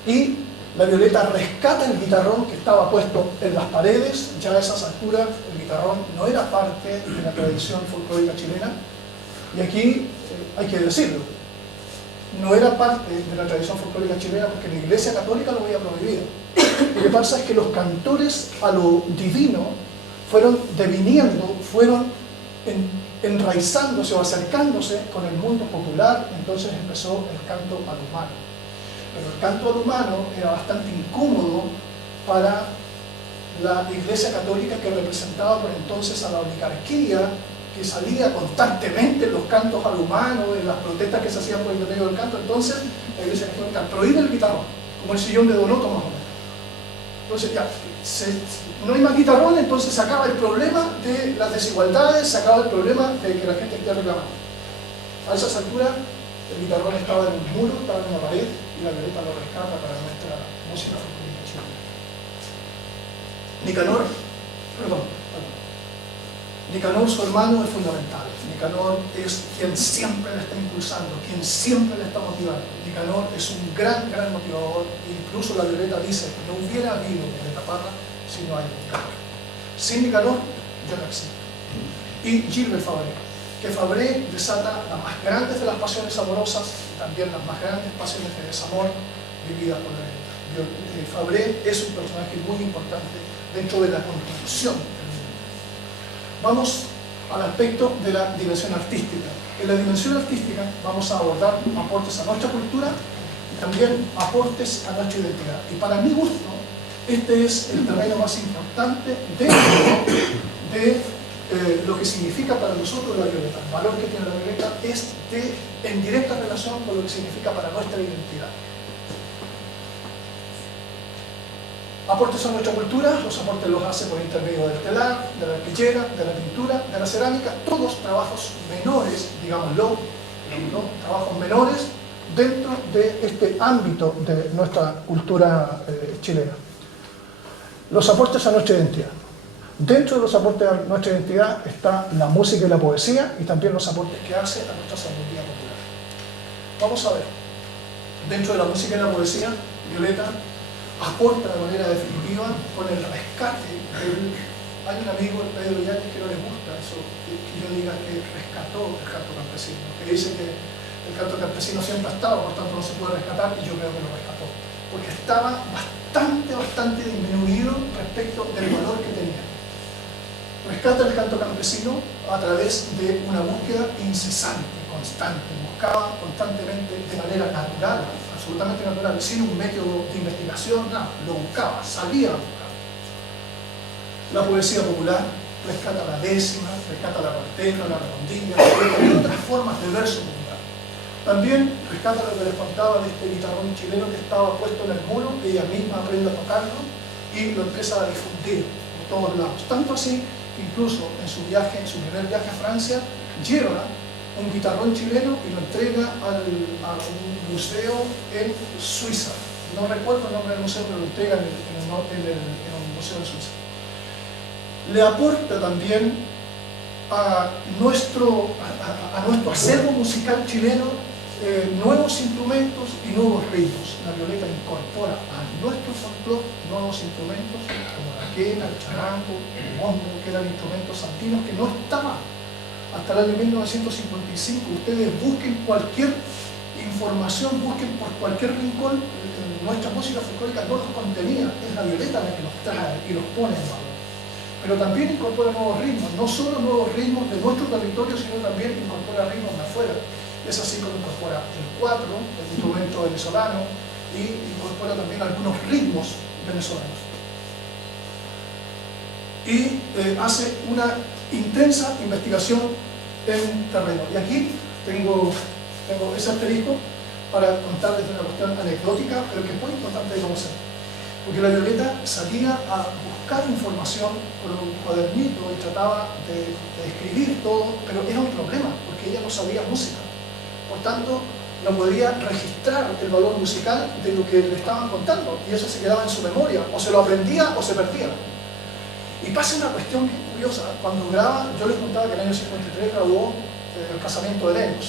Y la Violeta rescata el guitarrón que estaba puesto en las paredes. Ya a esas alturas el guitarrón no era parte de la tradición folclórica chilena, y aquí hay que decirlo, no era parte de la tradición folclórica chilena porque la Iglesia Católica lo había prohibido. Lo que pasa es que los cantores a lo divino fueron deviniendo, fueron enraizándose o acercándose con el mundo popular. Entonces empezó el canto al humano. Pero el canto al humano era bastante incómodo para la Iglesia Católica, que representaba por entonces a la oligarquía, que salía constantemente en los cantos al humano, en las protestas que se hacían por el medio del canto. Entonces la Iglesia Católica prohíbe el guitarrón, como el sillón de Donoto más o menos. Entonces ya, no hay más guitarrón, entonces se acaba el problema de las desigualdades, se acaba el problema de que la gente esté reclamando. A esas alturas el guitarrón estaba en un muro, estaba en una pared, y la Violeta lo rescata para nuestra música folclórica chilena. Nicanor, su hermano, es fundamental. Nicanor es quien siempre le está impulsando, quien siempre le está motivando. Nicanor es un gran motivador. Incluso la Violeta dice que no hubiera habido Violeta Parra si no hay Nicanor. Sin Nicanor, yo no existo. Y Gilbert Fabré, que Fabré desata las más grandes de las pasiones amorosas y también las más grandes pasiones de desamor vividas por la Violeta. Fabré es un personaje muy importante dentro de la constitución. Vamos al aspecto de la dimensión artística. En la dimensión artística vamos a abordar aportes a nuestra cultura y también aportes a nuestra identidad. Y para mi gusto, este es el terreno más importante dentro de lo que significa para nosotros la Violeta. El valor que tiene la Violeta es en directa relación con lo que significa para nuestra identidad. Aportes a nuestra cultura, los aportes los hace por intermedio del telar, de la arpillera, de la pintura, de la cerámica, todos trabajos menores, digámoslo, trabajos menores dentro de este ámbito de nuestra cultura chilena. Los aportes a nuestra identidad. Dentro de los aportes a nuestra identidad está la música y la poesía, y también los aportes que hace a nuestra sabiduría popular. Vamos a ver, dentro de la música y la poesía, Violeta aporta de manera definitiva con el rescate del... Hay un amigo, Pedro Yáñez, que no le gusta eso, que yo diga que rescató el canto campesino, que dice que el canto campesino siempre ha estado, por tanto no se puede rescatar, y yo creo que lo rescató, porque estaba bastante disminuido respecto del valor que tenía. Rescata el canto campesino a través de una búsqueda incesante, constante, buscaba constantemente de manera natural, absolutamente natural, sin un método de investigación, nada, lo buscaba, salía a buscar. La poesía popular rescata la décima, rescata la cuarteta, la redondilla, y otras formas de verso popular. También rescata lo que les contaba de este guitarrón chileno que estaba puesto en el muro, ella misma aprende a tocarlo y lo empieza a difundir por todos lados. Tanto así que incluso en su primer viaje a Francia, lleva un guitarrón chileno y lo entrega a un museo en Suiza. No recuerdo el nombre del museo, pero lo entrega en un museo en Suiza. Le aporta también a nuestro acervo musical chileno nuevos instrumentos y nuevos ritmos. La Violeta incorpora a nuestro folclore nuevos instrumentos como la quena, el charango, el bombo, que eran instrumentos andinos que no estaban hasta el año 1955. Ustedes busquen cualquier información, busquen por cualquier rincón, nuestra música folclórica no los contenía, es la Violeta la que los trae y los pone en valor. Pero también incorpora nuevos ritmos, no solo nuevos ritmos de nuestro territorio, sino también incorpora ritmos de afuera. Es así como incorpora el cuatro, el instrumento venezolano, y incorpora también algunos ritmos venezolanos. Y hace una intensa investigación en terreno. Y aquí tengo ese asterisco para contarles una cuestión anecdótica, pero que es muy importante de conocer. Porque la Violeta salía a buscar información con un cuadernito y trataba de escribir todo, pero era un problema, porque ella no sabía música. Por tanto, no podía registrar el valor musical de lo que le estaban contando, y eso se quedaba en su memoria, o se lo aprendía o se perdía. Y pasa una cuestión bien curiosa, cuando graba, yo les contaba que en el año 53 grabó El casamiento de Lennox.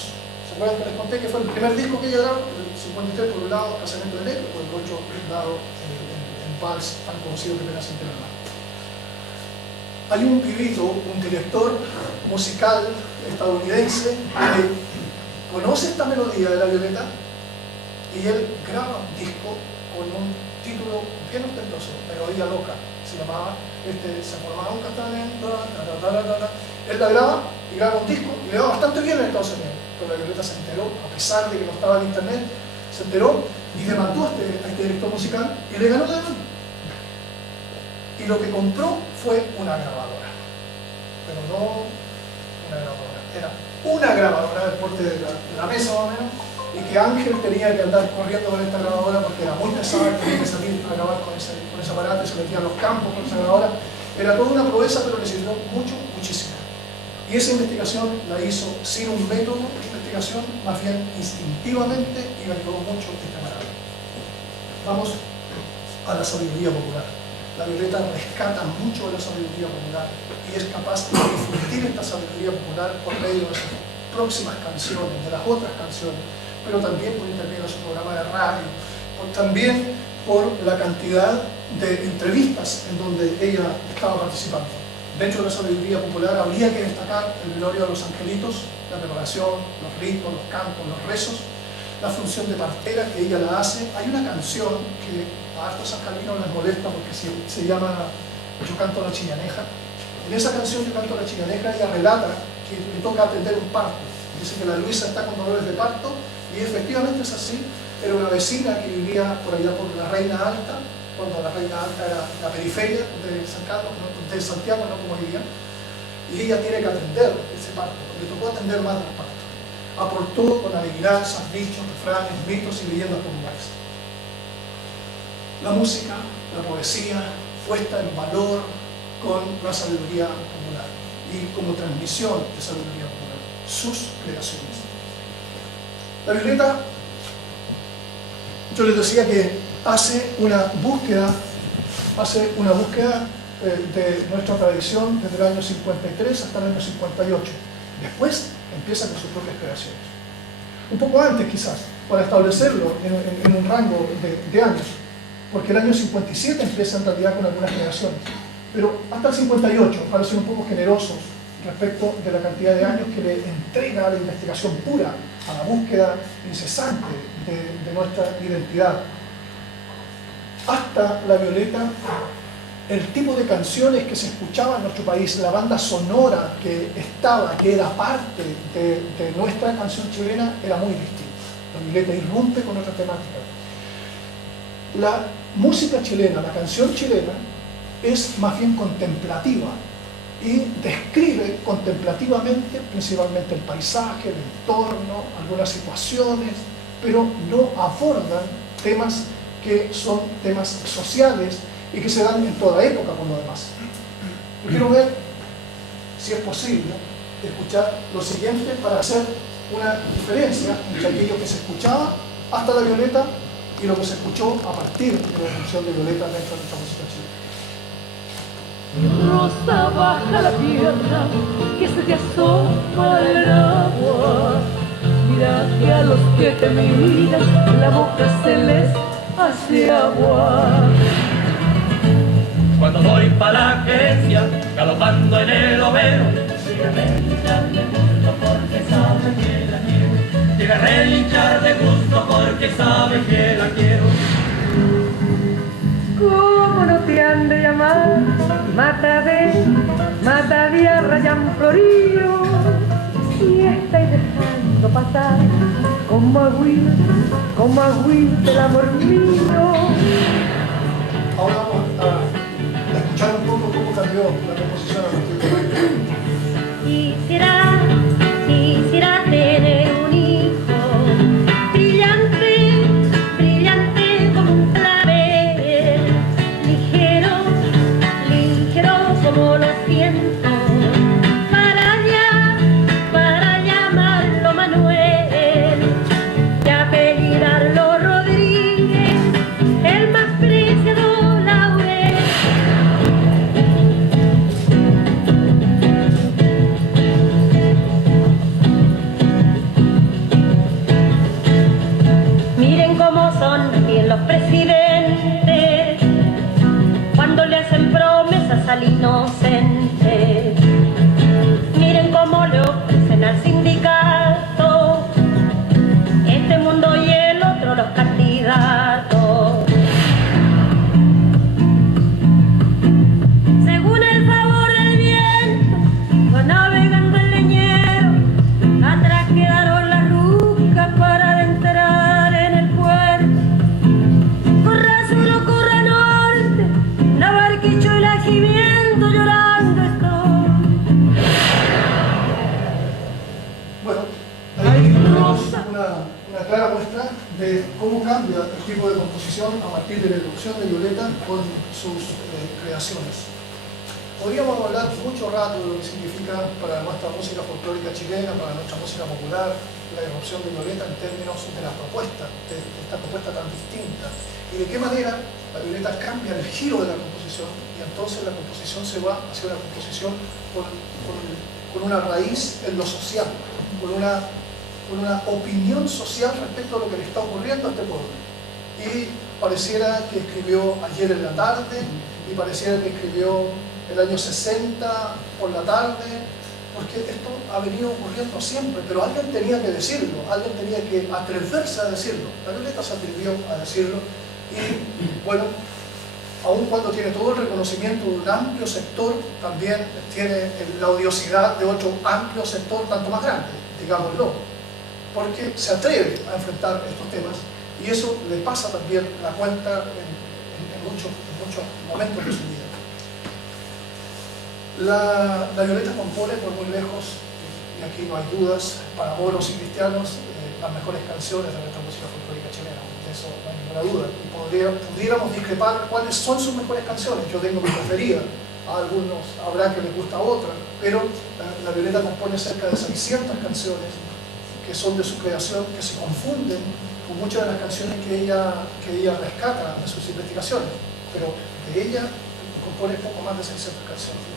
¿Se acuerdan que les conté que fue el primer disco que ella grabó? El 53 por un lado, El casamiento de Lennox, por el otro lado, en vals tan conocido que apenas siente la mano. Hay un pibito, un director musical estadounidense que conoce esta melodía de la Violeta y él graba un disco con un título bien ostentoso, Melodía Loca, se llamaba, se formaba un catalento, él la graba y graba un disco y le va bastante bien en Estados Unidos, pero la Violeta se enteró, a pesar de que no estaba en internet, se enteró y demandó a este director musical y le ganó la demanda. Y lo que compró fue una grabadora, pero no una grabadora, era una grabadora del porte de la mesa más o menos, y que Ángel tenía que andar corriendo con esta grabadora porque era muy pesada, tenía que salir a grabar con ese aparato y se metía a los campos con esa grabadora. Era toda una proeza, pero necesitó muchísimo. Y esa investigación la hizo sin un método de investigación, más bien instintivamente, y le ayudó mucho este camarada. Vamos a la sabiduría popular. La Violeta rescata mucho de la sabiduría popular y es capaz de difundir esta sabiduría popular por medio de sus próximas canciones, de las otras canciones, pero también por intermedio de su programa de radio, también por la cantidad de entrevistas en donde ella estaba participando. Dentro de la sabiduría popular habría que destacar el velorio de los angelitos, la preparación, los ritos, los cantos, los rezos, la función de partera que ella la hace. Hay una canción que a hartos sancarlinos les molesta porque se llama Yo canto la chillaneja. En esa canción Yo canto la chillaneja ella relata que le toca atender un parto. Dice que la Luisa está con dolores de parto y efectivamente es así. Era una vecina que vivía por allá por la Reina Alta, cuando la Reina Alta era la periferia de Santiago, no como hoy día, y ella tiene que atender ese parto, le tocó atender más de los partos. Aportó con adivinanzas, dichos, refranes, mitos y leyendas populares. La música, la poesía, puesta en valor con la sabiduría popular y como transmisión de sabiduría popular, sus creaciones. La Violeta, yo les decía que hace una búsqueda de nuestra tradición desde el año 53 hasta el año 58. Después empieza con sus propias creaciones. Un poco antes quizás, para establecerlo en un rango de años, porque el año 57 empieza en realidad con algunas creaciones, pero hasta el 58, para ser un poco generosos respecto de la cantidad de años que le entrega a la investigación pura, a la búsqueda incesante de nuestra identidad. Hasta la Violeta, el tipo de canciones que se escuchaba en nuestro país, la banda sonora que era parte de nuestra canción chilena, era muy distinta. La Violeta irrumpe con otra temática. La música chilena, la canción chilena, es más bien contemplativa y describe contemplativamente principalmente el paisaje, el entorno, algunas situaciones, pero no abordan temas que son temas sociales y que se dan en toda época por lo demás. Yo quiero ver, si es posible, escuchar lo siguiente para hacer una diferencia entre aquello que se escuchaba hasta la Violeta y lo que se escuchó a partir de la función de Violeta dentro de nuestra música chilena. Rosa baja la tierra, que se te asoma el agua. Mira que a los que te miran la boca se les hace agua. Cuando voy para la querencia, galopando en el overo, llega a relinchar de gusto porque sabe que la quiero. Llega a relinchar de gusto porque sabe que la quiero. ¿Cómo no te han de llamar? Mata de Arrayán Florío. Y estáis dejando pasar como agüita el amor mío. Ahora vamos a escuchar un poco cómo cambió la composición a partir de Quisiera tener un hijo brillante, brillante como un clavel, ligero como los vientos, para llamarlo Manuel y apellidarlo Rodríguez, el más preciado laurel. Miren cómo sonríen los presidentes cuando le hacen promesas al inocente. Miren cómo le ofrecen al sindicato este mundo y el otro los candidatos. Según el favor del viento va navegando el leñero, atrás quedaron las rucas para adentrar en el puerto. Corra sur o corra norte, Navarquicho y la gimiendo llorando estoy. Bueno, ahí tenemos una clara muestra de cómo cambia el tipo de composición a partir de la introducción de Violeta con sus creaciones. Podríamos hablar mucho rato de lo que significa para nuestra música folclórica chilena, para nuestra música popular, la irrupción de Violeta en términos de las propuestas, de esta propuesta tan distinta, y de qué manera la Violeta cambia el giro de la composición, y entonces la composición se va hacia una composición con una raíz en lo social, con una opinión social respecto a lo que le está ocurriendo a este pueblo. Y pareciera que escribió ayer en la tarde, y pareciera que escribió el año 60 por la tarde, porque esto ha venido ocurriendo siempre, pero alguien tenía que decirlo, alguien tenía que atreverse a decirlo. La Violeta se atrevió a decirlo, y bueno, aun cuando tiene todo el reconocimiento de un amplio sector, también tiene la odiosidad de otro amplio sector tanto más grande, digámoslo, porque se atreve a enfrentar estos temas, y eso le pasa también la cuenta en muchos momentos de su vida. La Violeta compone por muy lejos, y aquí no hay dudas, para moros y cristianos, las mejores canciones de nuestra música folclórica chilena, de eso no hay ninguna duda. Y pudiéramos discrepar cuáles son sus mejores canciones. Yo tengo mi preferida, a algunos habrá que les gusta otra, pero la Violeta compone cerca de 600 canciones que son de su creación, que se confunden con muchas de las canciones que ella rescata de sus investigaciones, pero de ella compone poco más de 600 canciones.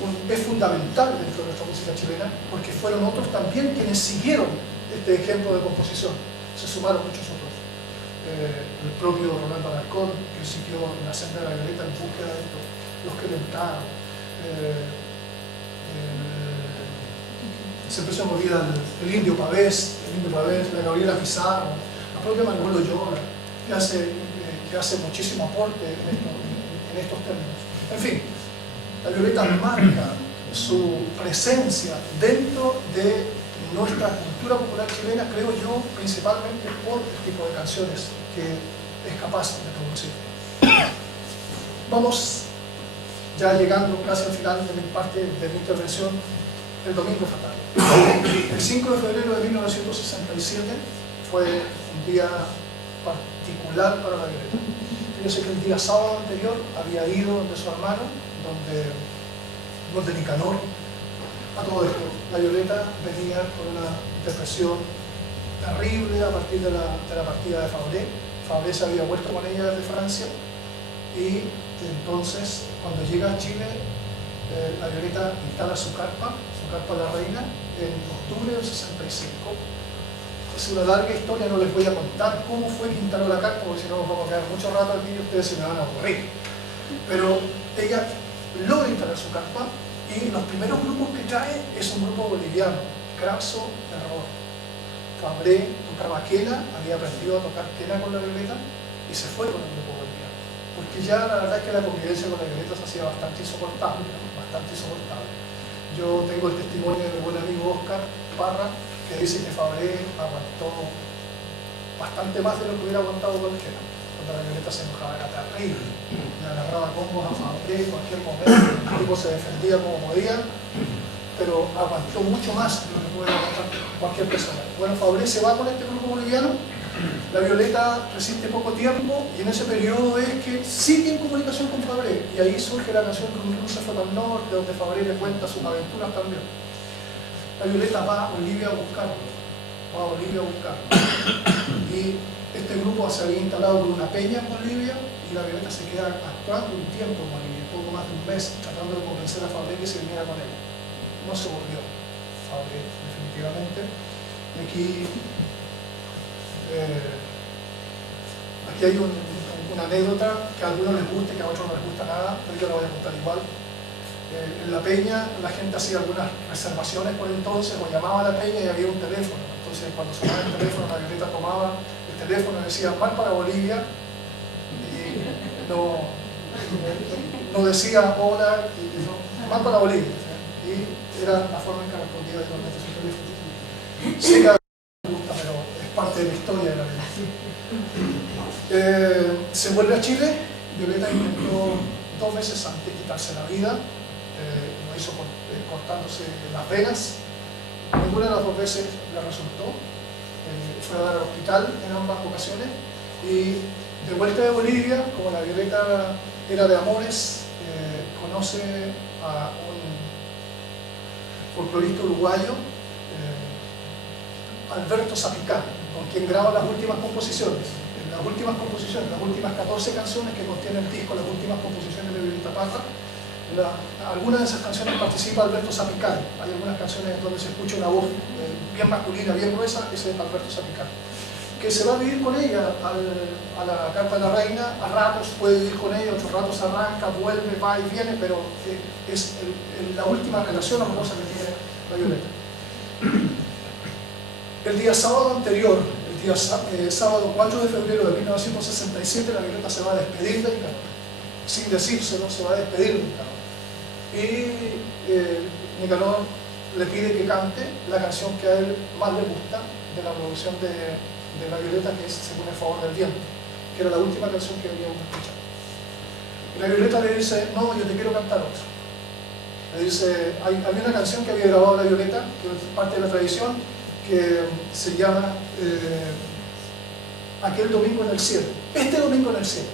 Es fundamental dentro de nuestra música chilena, porque fueron otros también quienes siguieron este ejemplo de composición. Se sumaron muchos otros. El propio Rolando Alarcón, que siguió en la senda de la Violeta en búsqueda de esto, los que inventaron. Siempre se me olvida el Indio Pavés, la Gabriela Pizarro, la propia Manuel Oyola, que hace muchísimo aporte en estos términos. En fin, la Violeta marca su presencia dentro de nuestra cultura popular chilena, creo yo, principalmente por el tipo de canciones que es capaz de producir. Vamos ya llegando casi al final de mi parte de mi intervención, el Domingo Fatal. El 5 de febrero de 1967 fue un día particular para la Violeta. Fíjense que el día sábado anterior había ido donde su hermano, donde Nicanor. A todo esto, la Violeta venía con una depresión terrible a partir de la partida de Fabré. Fabré se había vuelto con ella desde Francia y entonces cuando llega a Chile la Violeta instala su carpa La Reina, en octubre del 65. Es una larga historia, no les voy a contar cómo fue que instaló la carpa, porque si no nos vamos a quedar mucho rato aquí y ustedes se me van a aburrir. Pero ella logra instalar su carpa y los primeros grupos que trae es un grupo boliviano, Craso Terror. Fabré tocaba quena, había aprendido a tocar quena con la Violeta y se fue con el grupo boliviano. Porque ya la verdad es que la convivencia con la Violeta se hacía bastante insoportable, bastante insoportable. Yo tengo el testimonio de mi buen amigo Oscar Parra, que dice que Fabré aguantó bastante más de lo que hubiera aguantado cualquiera. Cuando la Violeta se enojaba era terrible, le agarraba combos a Fabré en cualquier momento, el tipo se defendía como podía, pero aguantó mucho más de lo que pudiera aguantar cualquier persona. Bueno, Fabré se va con este grupo boliviano, la Violeta resiste poco tiempo y en ese periodo es que sigue en comunicación con Fabré y ahí surge la canción que incluso se fue para el norte, donde Fabré le cuenta sus aventuras también. La Violeta va a Bolivia a buscarlo, y este grupo se había instalado por una peña en Bolivia y la Violeta se queda actuando un tiempo en Bolivia, poco más de un mes, tratando de convencer a Fabré que se viniera con él. No se volvió Fabré, definitivamente. Y aquí hay una anécdota que a algunos les gusta y que a otros no les gusta nada, pero yo la voy a contar igual. En la peña la gente hacía algunas reservaciones por entonces o llamaba a la peña y había un teléfono. Entonces cuando sonaba el teléfono la Violeta tomaba el teléfono y decía mal para Bolivia y no decía hola, mal para Bolivia. Y era la forma en que respondía habitualmente su teléfono. Sí, que a me gusta, pero es parte de la historia de la vida. Se vuelve a Chile, Violeta intentó 2 veces antes quitarse la vida, lo hizo cortándose las venas, ninguna de las 2 veces le resultó, fue a dar al hospital en ambas ocasiones y de vuelta de Bolivia, como la Violeta era de Amores, conoce a un folclorista uruguayo, Alberto Zapicán, con quien graba las últimas composiciones. Las últimas 14 canciones que contiene el disco, las últimas composiciones de Violeta Parra, algunas de esas canciones participa Alberto Zapicán. Hay algunas canciones donde se escucha una voz bien masculina, bien gruesa, ese es Alberto Zapicán, que se va a vivir con ella a la Carpa de la Reina, a ratos puede vivir con ella, otros ratos arranca, vuelve, va y viene, pero es la última relación amorosa que tiene la Violeta. El día sábado anterior, el día sábado 4 de febrero de 1967, la Violeta se va a despedir de Nicanor. Sin decírselo, se va a despedir de Nicanor. Y Nicanor le pide que cante la canción que a él más le gusta de la producción de la Violeta, que es Según el favor del viento, que era la última canción que habíamos escuchado. Y la Violeta le dice, no, yo te quiero cantar otra. Le dice, había una canción que había grabado la Violeta, que es parte de la tradición, que se llama Aquel domingo en el cielo. Este domingo en el cielo.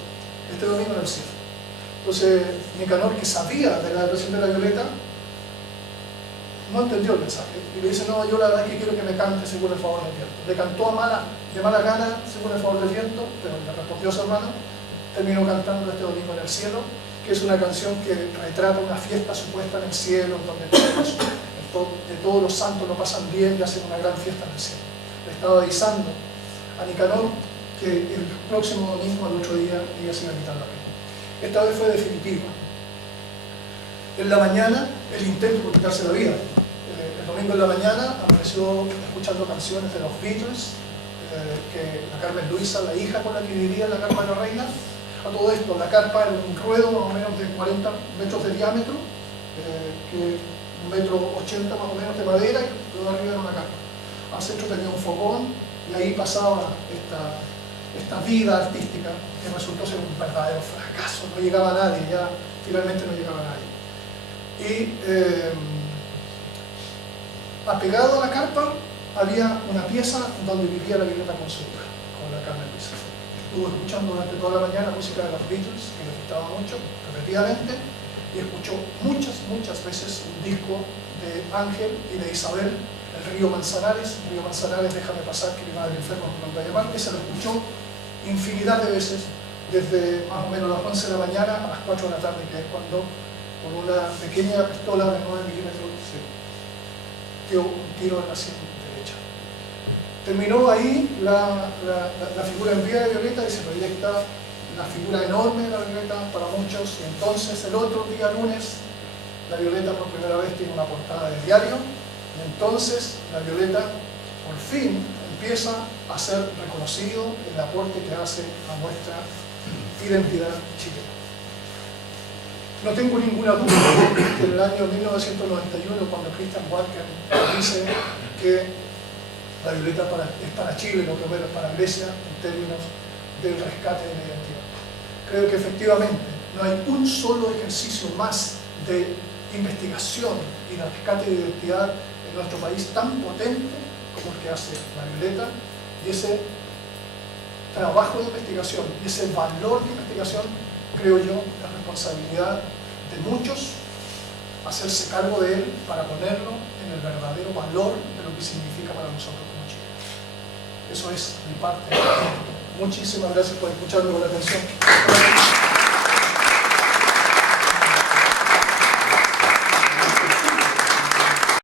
Entonces Nicanor, que sabía de la depresión de la Violeta, no entendió el mensaje y le dice, no, yo la verdad es que quiero que me cante Según el favor del viento. Le cantó de mala gana Según el favor del viento, pero le respondió a su hermano, terminó cantando Este domingo en el cielo, que es una canción que retrata una fiesta supuesta en el cielo, donde todos los santos lo pasan bien y hacen una gran fiesta en el cielo. Le estaba avisando a Nicanor que el próximo domingo, al otro día, ella se iba a quitar la vida. Esta vez fue definitiva. En la mañana, el intento por quitarse la vida. El domingo en la mañana apareció escuchando canciones de los Beatles, que la Carmen Luisa, la hija con la que vivía en la Carpa de la Reina. A todo esto, la carpa era un ruedo más o menos de 40 metros de diámetro, que 1,80 m más o menos de madera, y todo arriba era una carpa. Al centro tenía un fogón y ahí pasaba esta vida artística que resultó ser un verdadero fracaso. No llegaba a nadie, ya finalmente no llegaba a nadie. Y apegado a la carpa había una pieza donde vivía la Violeta Consuegra, con la Carmen Luisa. Estuvo escuchando durante toda la mañana música de los Beatles, que le gustaba mucho, repetidamente, y escuchó muchas veces un disco de Ángel y de Isabel, el Río Manzanares, déjame pasar que mi madre enferma me manda a llamar. Ese lo escuchó infinidad de veces, desde más o menos las 11 de la mañana a las 4 de la tarde, que es cuando con una pequeña pistola de 9 milímetros se dio un tiro en la sien derecha. Terminó ahí la figura en vida de Violeta y se proyecta la figura enorme de la Violeta para muchos, y entonces el otro día lunes la Violeta por primera vez tiene una portada de diario, y entonces la Violeta por fin empieza a ser reconocido el aporte que hace a nuestra identidad chilena. No tengo ninguna duda que en el año 1991, cuando Christian Walker dice que la Violeta es para Chile lo que Homero es para Grecia en términos del rescate de la identidad. Creo que efectivamente no hay un solo ejercicio más de investigación y de rescate de identidad en nuestro país tan potente como el que hace la Violeta, y ese trabajo de investigación y ese valor de investigación, creo yo, es responsabilidad de muchos hacerse cargo de él para ponerlo en el verdadero valor de lo que significa para nosotros como chilenos. Eso es mi parte. Muchísimas gracias por escucharme con atención.